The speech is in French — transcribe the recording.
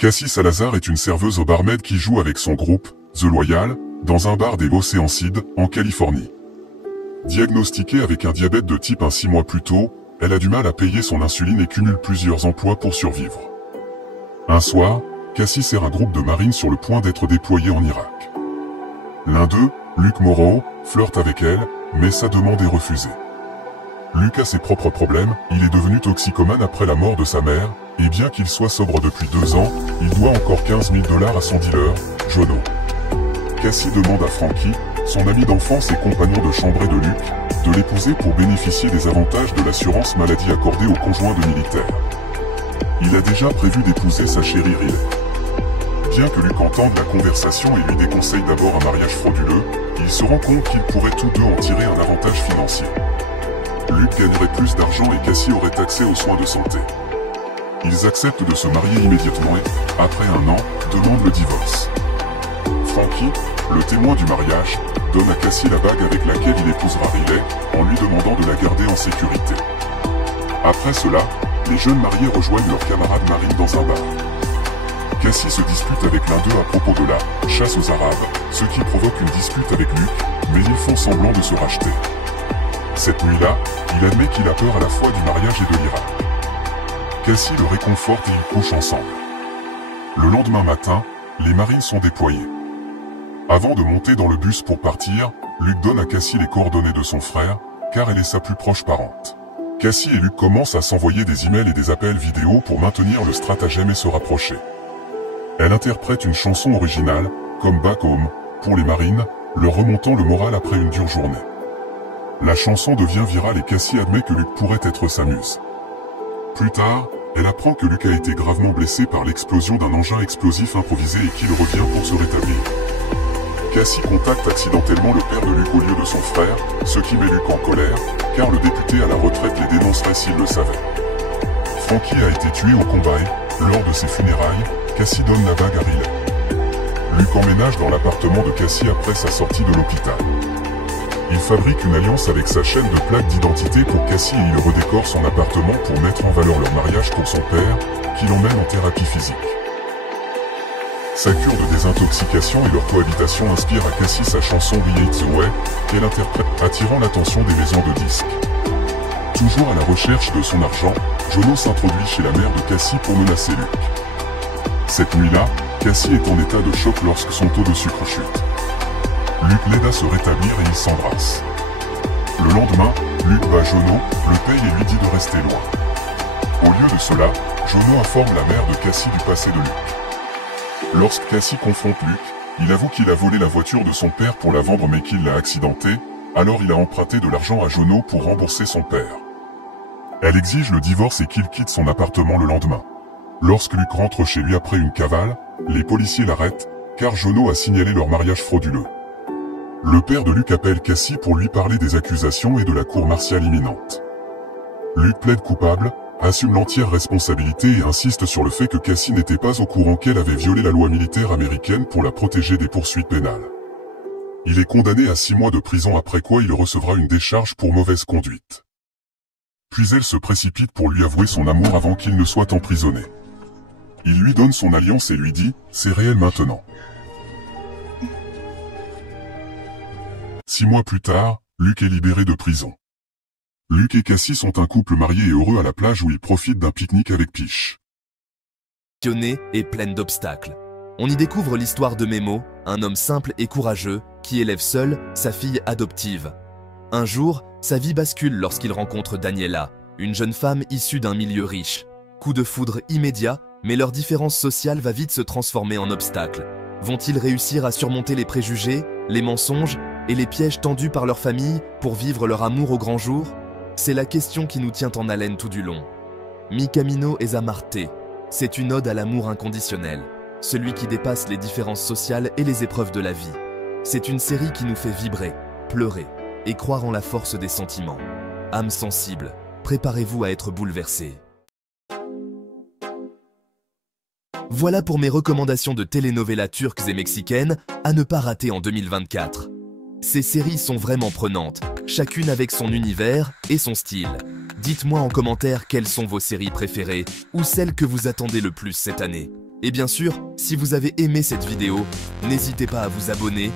Cassie Salazar est une serveuse au Barmaid qui joue avec son groupe, The Loyal, dans un bar des Oceanside, en Californie. Diagnostiquée avec un diabète de type 1 6 mois plus tôt, elle a du mal à payer son insuline et cumule plusieurs emplois pour survivre. Un soir, Cassie sert un groupe de marines sur le point d'être déployé en Irak. L'un d'eux, Luke Morrow, flirte avec elle, mais sa demande est refusée. Luke a ses propres problèmes, il est devenu toxicomane après la mort de sa mère, et bien qu'il soit sobre depuis 2 ans, il doit encore 15 000 $ à son dealer, Jono. Cassie demande à Frankie, son ami d'enfance et compagnon de chambrée de Luke, de l'épouser pour bénéficier des avantages de l'assurance maladie accordée aux conjoints de militaires. Il a déjà prévu d'épouser sa chérie Riley. Bien que Luke entende la conversation et lui déconseille d'abord un mariage frauduleux, il se rend compte qu'ils pourraient tous deux en tirer un avantage financier. Luke gagnerait plus d'argent et Cassie aurait accès aux soins de santé. Ils acceptent de se marier immédiatement et, après 1 an, demandent le divorce. Frankie, le témoin du mariage, donne à Cassie la bague avec laquelle il épousera Riley, en lui demandant de la garder en sécurité. Après cela, les jeunes mariés rejoignent leurs camarades marines dans un bar. Cassie se dispute avec l'un d'eux à propos de la chasse aux Arabes, ce qui provoque une dispute avec Luke, mais ils font semblant de se racheter. Cette nuit-là, il admet qu'il a peur à la fois du mariage et de l'Irak. Cassie le réconforte et ils couchent ensemble. Le lendemain matin, les marines sont déployés. Avant de monter dans le bus pour partir, Luke donne à Cassie les coordonnées de son frère, car elle est sa plus proche parente. Cassie et Luke commencent à s'envoyer des emails et des appels vidéo pour maintenir le stratagème et se rapprocher. Elle interprète une chanson originale, comme Back Home, pour les marines, leur remontant le moral après une dure journée. La chanson devient virale et Cassie admet que Luke pourrait être sa muse. Plus tard, elle apprend que Luke a été gravement blessé par l'explosion d'un engin explosif improvisé et qu'il revient pour se rétablir. Cassie contacte accidentellement le père de Luke au lieu de son frère, ce qui met Luke en colère, car le député à la retraite les dénoncerait s'il le savait. Frankie a été tué au combat et, lors de ses funérailles, Cassie donne la bague à Riley. Luke emménage dans l'appartement de Cassie après sa sortie de l'hôpital. Il fabrique une alliance avec sa chaîne de plaques d'identité pour Cassie et il redécore son appartement pour mettre en valeur leur mariage pour son père, qui l'emmène en thérapie physique. Sa cure de désintoxication et leur cohabitation inspirent à Cassie sa chanson Be It The Way, qu'elle interprète, attirant l'attention des maisons de disques. Toujours à la recherche de son argent, Jono s'introduit chez la mère de Cassie pour menacer Luke. Cette nuit-là, Cassie est en état de choc lorsque son taux de sucre chute. Luke l'aide à se rétablir et ils s'embrassent. Le lendemain, Luke bat Jono, le paye et lui dit de rester loin. Au lieu de cela, Jono informe la mère de Cassie du passé de Luke. Lorsque Cassie confronte Luke, il avoue qu'il a volé la voiture de son père pour la vendre mais qu'il l'a accidentée, alors il a emprunté de l'argent à Jono pour rembourser son père. Elle exige le divorce et qu'il quitte son appartement le lendemain. Lorsque Luke rentre chez lui après une cavale, les policiers l'arrêtent, car Jono a signalé leur mariage frauduleux. Le père de Luke appelle Cassie pour lui parler des accusations et de la cour martiale imminente. Luke plaide coupable, assume l'entière responsabilité et insiste sur le fait que Cassie n'était pas au courant qu'elle avait violé la loi militaire américaine pour la protéger des poursuites pénales. Il est condamné à 6 mois de prison après quoi il recevra une décharge pour mauvaise conduite. Puis elle se précipite pour lui avouer son amour avant qu'il ne soit emprisonné. Il lui donne son alliance et lui dit « C'est réel maintenant ». 6 mois plus tard, Luke est libéré de prison. Luke et Cassie sont un couple marié et heureux à la plage où ils profitent d'un pique-nique avec Peach. Passionnée et pleine d'obstacles. On y découvre l'histoire de Memo, un homme simple et courageux qui élève seul sa fille adoptive. Un jour, sa vie bascule lorsqu'il rencontre Daniela, une jeune femme issue d'un milieu riche. Coup de foudre immédiat, mais leur différence sociale va vite se transformer en obstacle. Vont-ils réussir à surmonter les préjugés, les mensonges et les pièges tendus par leur famille pour vivre leur amour au grand jour? C'est la question qui nous tient en haleine tout du long. Mi Camino es a Marte, c'est une ode à l'amour inconditionnel, celui qui dépasse les différences sociales et les épreuves de la vie. C'est une série qui nous fait vibrer, pleurer et croire en la force des sentiments. Âme sensible, préparez-vous à être bouleversés. Voilà pour mes recommandations de telenovelas turques et mexicaines à ne pas rater en 2024. Ces séries sont vraiment prenantes, chacune avec son univers et son style. Dites-moi en commentaire quelles sont vos séries préférées ou celles que vous attendez le plus cette année. Et bien sûr, si vous avez aimé cette vidéo, n'hésitez pas à vous abonner